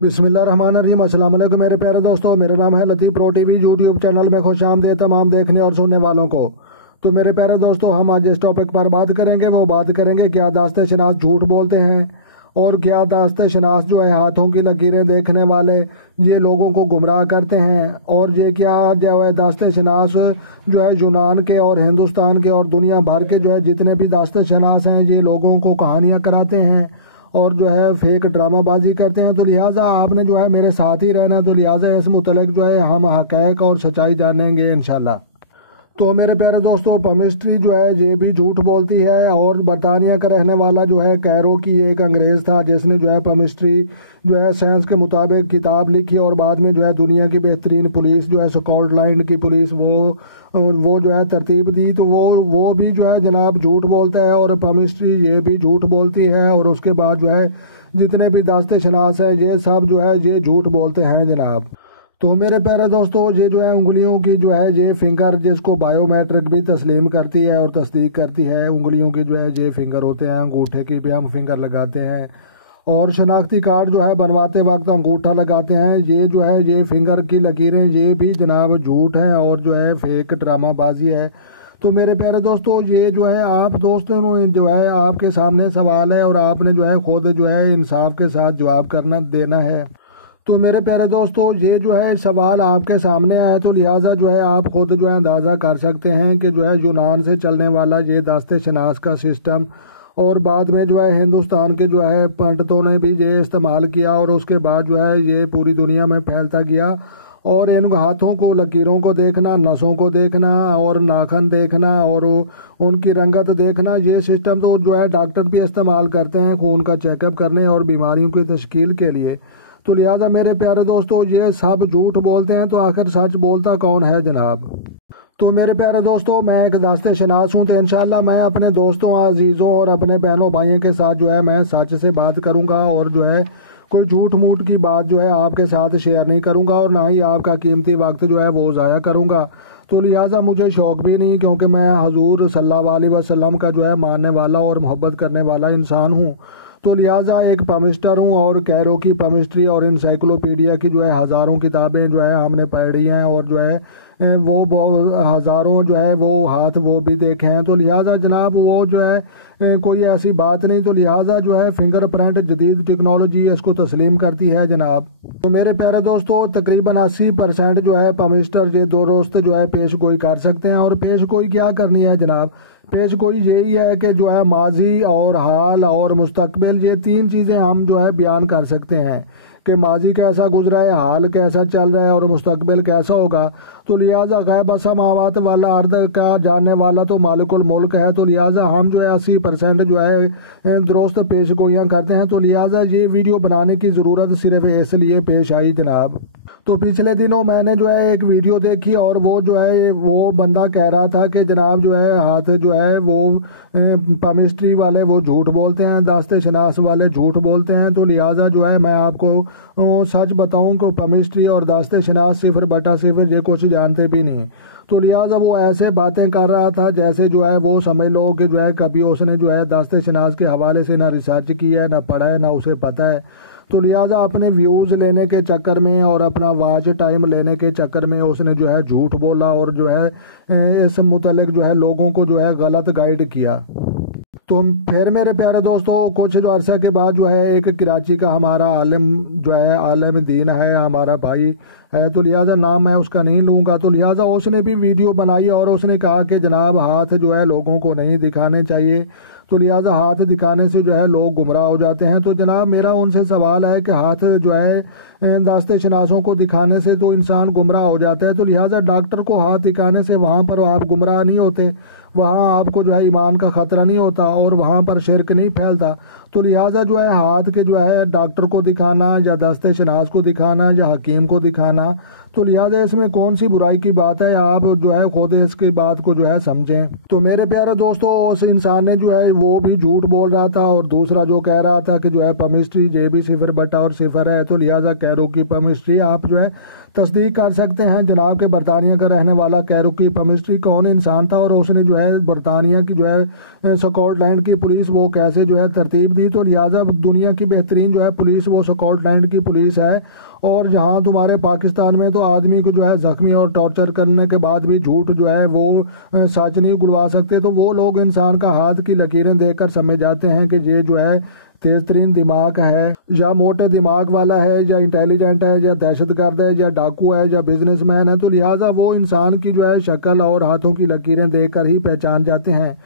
बिस्मिल्लाहिर्रहमानिर्रहीम। अस्सलाम वालेकुम मेरे प्यारे दोस्तों, मेरा नाम है लतीफ़ प्रो टीवी। यूट्यूब चैनल में खुश आमदीद तमाम देखने और सुनने वालों को। तो मेरे प्यारे दोस्तों, हम आज जिस टॉपिक पर बात करेंगे वो बात करेंगे क्या दास्ते शनास झूठ बोलते हैं और क्या दास्ते शनास जो है हाथों की लकीरें देखने वाले ये लोगों को गुमराह करते हैं, और ये क्या जो है दास्ते शनास जो है यूनान के और हिंदुस्तान के और दुनिया भर के जो है जितने भी दास्ते शनास हैं ये लोगों को कहानियाँ कराते हैं और जो है फेक ड्रामा बाजी करते हैं। तो लिहाजा आपने जो है मेरे साथ ही रहना है। तो लिहाजा इस मुतल्लिक जो है हम हक़ाइक़ और सच्चाई जानेंगे इंशाल्लाह। तो मेरे प्यारे दोस्तों, पमिस्ट्री जो है ये भी झूठ बोलती है। और बरतानिया का रहने वाला जो है कैरो की एक अंग्रेज़ था जिसने जो है पमिस्ट्री जो है साइंस के मुताबिक किताब लिखी और बाद में जो है दुनिया की बेहतरीन पुलिस जो है स्कॉटलैंड की पुलिस वो जो है तरतीब दी। तो वो भी जो है जनाब झूठ बोलता है और पमिस्ट्री ये भी झूठ बोलती है। और उसके बाद जो है जितने भी दास्ते शनास हैं ये सब जो है ये झूठ बोलते हैं जनाब। तो मेरे प्यारे दोस्तों, ये जो है उंगलियों की जो है ये फिंगर जिसको बायोमेट्रिक भी तस्लीम करती है और तस्दीक करती है, उंगलियों की जो है ये फिंगर होते हैं, अंगूठे की भी हम फिंगर लगाते हैं और शनाख्ती कार्ड जो है बनवाते वक्त अंगूठा लगाते हैं। ये जो है ये फिंगर की लकीरें ये भी जनाब झूठ हैं और जो है फेक ड्रामा बाजी है। तो मेरे प्यारे दोस्तों, ये जो है आप दोस्तों जो है आपके सामने सवाल है और आपने जो है खुद जो है इंसाफ के साथ जवाब देना है। तो मेरे प्यारे दोस्तों, ये जो है सवाल आपके सामने आया तो लिहाजा जो है आप खुद जो है अंदाज़ा कर सकते हैं कि जो है यूनान से चलने वाला ये दास्ते शनास का सिस्टम और बाद में जो है हिंदुस्तान के जो है पंडितों ने भी ये इस्तेमाल किया और उसके बाद जो है ये पूरी दुनिया में फैलता गया। और इन हाथों को लकीरों को देखना, नसों को देखना और नाखन देखना और उनकी रंगत देखना, ये सिस्टम तो जो है डॉक्टर भी इस्तेमाल करते हैं खून का चेकअप करने और बीमारियों की तश्कील के लिए। तो लिहाजा मेरे प्यारे दोस्तों, ये सब झूठ बोलते हैं तो आखिर सच बोलता कौन है जनाब। तो मेरे प्यारे दोस्तों, मैं एक दास्ते शनास हूँ तो इंशाल्लाह मैं अपने दोस्तों अजीज़ों और अपने बहनों भाइयों के साथ जो है मैं सच से बात करूँगा और जो है कोई झूठ मूठ की बात जो है आपके साथ शेयर नहीं करूँगा और ना ही आपका कीमती वक्त जो है वो ज़ाया करूँगा। तो लिहाजा मुझे शौक़ भी नहीं, क्योंकि मैं हजूर सल्लल्लाहु अलैहि वसल्लम का जो है मानने वाला और मोहब्बत करने वाला इंसान हूँ। तो लिहाजा एक पमिस्टर हूँ और कैरो की पमिस्ट्री और इंसाइक्लोपीडिया की जो है हज़ारों किताबें जो है हमने पढ़ी हैं और जो है वो हज़ारों जो है वो हाथ वो भी देखे हैं। तो लिहाजा जनाब वो जो है कोई ऐसी बात नहीं। तो लिहाजा जो है फिंगर प्रिंट जदीद टेक्नोलॉजी इसको तस्लीम करती है जनाब। तो मेरे प्यारे दोस्तों, तकरीबन 80% जो है पमिस्टर ये दुरुस्त जो है पेश गोई कर सकते हैं। और पेश गोई क्या करनी है जनाब, पेश गोई यही है कि जो है माजी और हाल और मुस्तकबिल ये तीन चीज़ें हम जो है बयान कर सकते हैं कि माजी कैसा गुजरा है, हाल कैसा चल रहा है और मुस्तकबिल कैसा होगा। तो लिहाजा गैब समावात वाला अर्द का जानने वाला तो मालिकुल मुल्क है। तो लिहाजा हम जो है 80% जो है दुरुस्त पेश गोइयाँ करते हैं। तो लिहाजा ये वीडियो बनाने की ज़रूरत सिर्फ इसलिए पेश आई जनाब। तो पिछले दिनों मैंने जो है एक वीडियो देखी और वो जो है वो बंदा कह रहा था कि जनाब जो है हाथ जो है वो पमिस्ट्री वाले वो झूठ बोलते हैं, दास्ते शनास वाले झूठ बोलते हैं। तो लिहाजा जो है मैं आपको सच बताऊं कि पमिस्ट्री और दास्ते शनास 0/0 ये कुछ जानते भी नहीं। तो लिहाजा वो ऐसे बातें कर रहा था जैसे जो है वो समझ लो कि जो है कभी उसने जो है दास्ते शनास के हवाले से ना रिसर्च किया है, ना पढ़ा है, ना उसे पता है। तो लिहाजा अपने व्यूज़ लेने के चक्कर में और अपना वॉच टाइम लेने के चक्कर में उसने जो है झूठ बोला और जो है इस मुतल्लिक जो है लोगों को जो है गलत गाइड किया। तो फिर मेरे प्यारे दोस्तों, कुछ जो अरसा के बाद जो है एक कराची का हमारा आलिम जो है आलिम दीन है, हमारा भाई है, तो लिहाजा नाम मैं उसका नहीं लूँगा। तो लिहाजा उसने भी वीडियो बनाई और उसने कहा कि जनाब हाथ जो है लोगों को नहीं दिखाने चाहिए। तो लिहाजा हाथ दिखाने से जो है लोग गुमराह हो जाते हैं। तो जनाब मेरा उनसे सवाल है कि हाथ जो है दास्ते शनासों को दिखाने से तो इंसान गुमराह हो जाता है। तो लिहाजा डॉक्टर को हाथ दिखाने से वहाँ पर आप गुमराह नहीं होते, वहाँ आपको जो है ईमान का ख़तरा नहीं होता और वहाँ पर शिरक नहीं फैलता। तो लिहाजा जो है हाथ के जो है डॉक्टर को दिखाना या दास्ते शनास को दिखाना या हकीम को दिखाना, तो लिहाजा इसमें कौन सी बुराई की बात है, आप जो है खुद इसकी बात को जो है समझें। तो मेरे प्यारे दोस्तों, उस इंसान ने जो है वो भी झूठ बोल रहा था और दूसरा जो कह रहा था कि जो है पमिस्ट्री ये भी 0/0 है। तो लिहाजा कैरो की पमिस्ट्री आप जो है तस्दीक कर सकते हैं जनाब के बरतानिया का रहने वाला कैरो की पमिस्ट्री कौन इंसान था और उसने जो है बरतानिया की जो है स्कॉटलैंड की पुलिस वो कैसे जो है तरतीब दी। तो लिहाजा दुनिया की बेहतरीन जो है पुलिस वो स्कॉटलैंड की पुलिस है। और जहां तुम्हारे पाकिस्तान में तो आदमी को जो है जख्मी और टॉर्चर करने के बाद भी झूठ जो है वो सच नहीं उगलवा सकते, तो वो लोग इंसान का हाथ की लकीरें देखकर समझ जाते हैं कि ये जो है तेज तरीन दिमाग है, या मोटे दिमाग वाला है, या इंटेलिजेंट है, या दहशतगर्द है, या डाकू है, या बिजनेसमैन है। तो लिहाजा वो इंसान की जो है शक्ल और हाथों की लकीरें देखकर ही पहचान जाते हैं।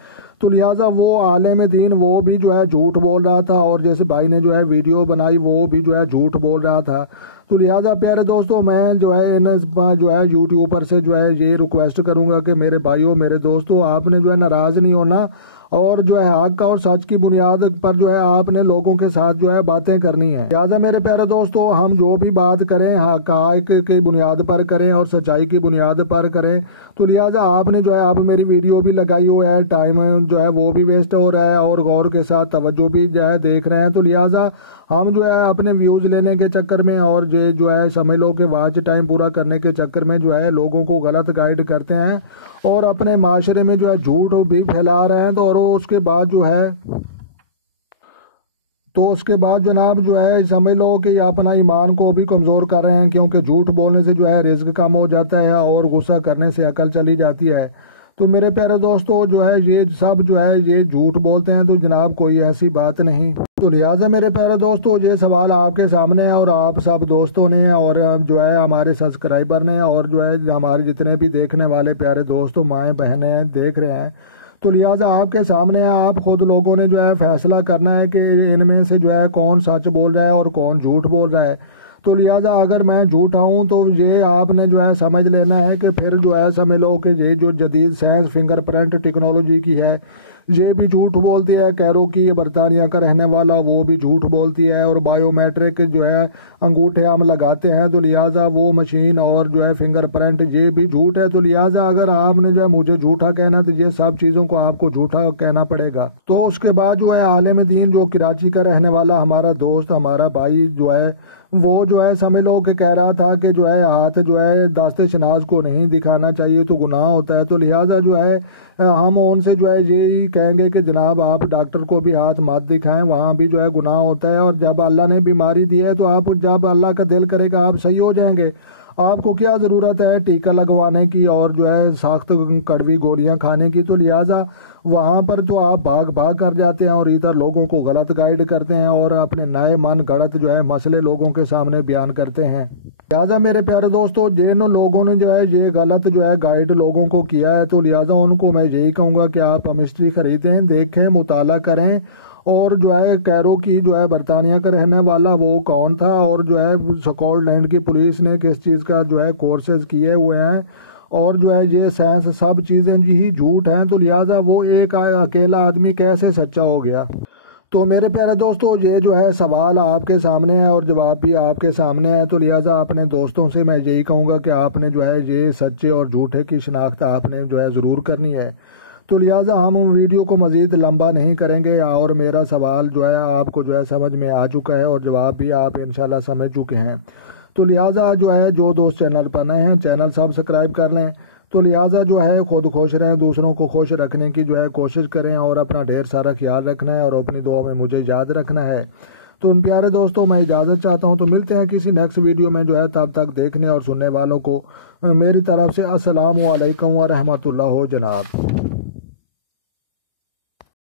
तो लिहाजा वो आलिम दीन वो भी जो है झूठ बोल रहा था, और जैसे भाई ने जो है वीडियो बनाई वो भी जो है झूठ बोल रहा था। तो लिहाजा प्यारे दोस्तों मैं जो है इन जो है यूट्यूबर से जो है ये रिक्वेस्ट करूंगा कि मेरे भाइयों मेरे दोस्तों आपने जो है नाराज नहीं होना, और जो है हक और सच की बुनियाद पर जो है आपने लोगों के साथ जो है बातें करनी है। लिहाजा मेरे प्यारे दोस्तों हम जो भी बात करें हक़ाइक़ की बुनियाद पर करें और सच्चाई की बुनियाद पर करें। तो लिहाजा आपने जो है आप मेरी वीडियो भी लगाई हो है, टाइम जो है वो भी वेस्ट हो रहा है और गौर के साथ तवज्जो भी जो है देख रहे हैं। तो लिहाजा हम जो है अपने व्यूज लेने के चक्कर में और जो है समझ लो कि वॉच टाइम पूरा करने के चक्कर में जो है लोगों को गलत गाइड करते हैं और अपने माशरे में जो है झूठ भी फैला रहे हैं। तो और उसके बाद जो है जनाब जो है समझ लो कि अपना ईमान को भी कमज़ोर कर रहे हैं, क्योंकि झूठ बोलने से जो है रिस्क कम हो जाता है और गुस्सा करने से अकल चली जाती है। तो मेरे प्यारे दोस्तों जो है ये सब जो है ये झूठ बोलते हैं, तो जनाब कोई ऐसी बात नहीं। तो लिहाजा मेरे प्यारे दोस्तों ये सवाल आपके सामने है और आप सब दोस्तों ने और जो है हमारे सब्सक्राइबर ने और जो है हमारे जितने भी देखने वाले प्यारे दोस्तों माएँ बहनें देख रहे हैं, तो लिहाजा आपके सामने है। आप खुद लोगों ने जो है फैसला करना है कि इनमें से जो है कौन सच बोल रहा है और कौन झूठ बोल रहा है। तो लिहाजा अगर मैं झूठा हूँ तो ये आपने जो है समझ लेना है कि फिर जो है समझ लो कि ये जो जदीद साइंस फिंगरप्रिंट टेक्नोलॉजी की है ये भी झूठ बोलती है। कैरो की बरतानिया का रहने वाला वो भी झूठ बोलती है, और बायोमेट्रिक जो है अंगूठे हम लगाते हैं तो लिहाजा वो मशीन और जो है फिंगरप्रिंट ये भी झूठ है। तो लिहाजा अगर आपने जो है मुझे झूठा कहना तो ये सब चीज़ों को आपको झूठा कहना पड़ेगा। तो उसके बाद जो है आलिम दीन जो कराची का रहने वाला हमारा दोस्त हमारा भाई जो है वो जो है समझ लो कि कह रहा था कि जो है हाथ जो है दास्ते शनाज को नहीं दिखाना चाहिए तो गुनाह होता है। तो लिहाजा जो है हम उनसे जो है यही कहेंगे कि जनाब आप डॉक्टर को भी हाथ मत दिखाएं, वहाँ भी जो है गुनाह होता है। और जब अल्लाह ने बीमारी दी है तो आप जब अल्लाह का दिल करेगा आप सही हो जाएंगे। आपको क्या ज़रूरत है टीका लगवाने की और जो है सख्त कड़वी गोलियां खाने की। तो लिहाजा वहाँ पर तो आप भाग भाग कर जाते हैं और इधर लोगों को गलत गाइड करते हैं और अपने नए मन गलत जो है मसले लोगों के सामने बयान करते हैं। लिहाजा मेरे प्यारे दोस्तों जिन लोगों ने जो है ये गलत जो है गाइड लोगों को किया है तो लिहाजा उनको मैं यही कहूँगा कि आप हिस्ट्री खरीदें, देखें, मुताला करें और जो है कैरो की जो है बरतानिया का रहने वाला वो कौन था और जो है स्कॉटलैंड की पुलिस ने किस चीज़ का जो है कोर्सेज किए हुए हैं और जो है ये साइंस सब चीज़ें ही झूठ हैं। तो लिहाजा वो एक अकेला आदमी कैसे सच्चा हो गया। तो मेरे प्यारे दोस्तों ये जो है सवाल आपके सामने है और जवाब भी आपके सामने है। तो लिहाजा अपने दोस्तों से मैं यही कहूँगा कि आपने जो है ये सच्चे और झूठे की शिनाख्त आपने जो है ज़रूर करनी है। तो लिहाजा हम वीडियो को मज़ीद लंबा नहीं करेंगे और मेरा सवाल जो है आपको जो है समझ में आ चुका है और जवाब भी आप इंशाल्लाह समझ चुके हैं। तो लिहाजा जो है जो दोस्त चैनल पर नए हैं चैनल सब्सक्राइब कर लें। तो लिहाजा जो है खुद खुश रहें, दूसरों को खुश रखने की जो है कोशिश करें और अपना ढेर सारा ख्याल रखना है और अपनी दुआ में मुझे याद रखना है। तो उन प्यारे दोस्तों मैं इजाज़त चाहता हूं। तो मिलते हैं किसी नेक्स्ट वीडियो में जो है तब तक देखने और सुनने वालों को मेरी तरफ से अस्सलामु अलैकुम व रहमतुल्लाह जनाब।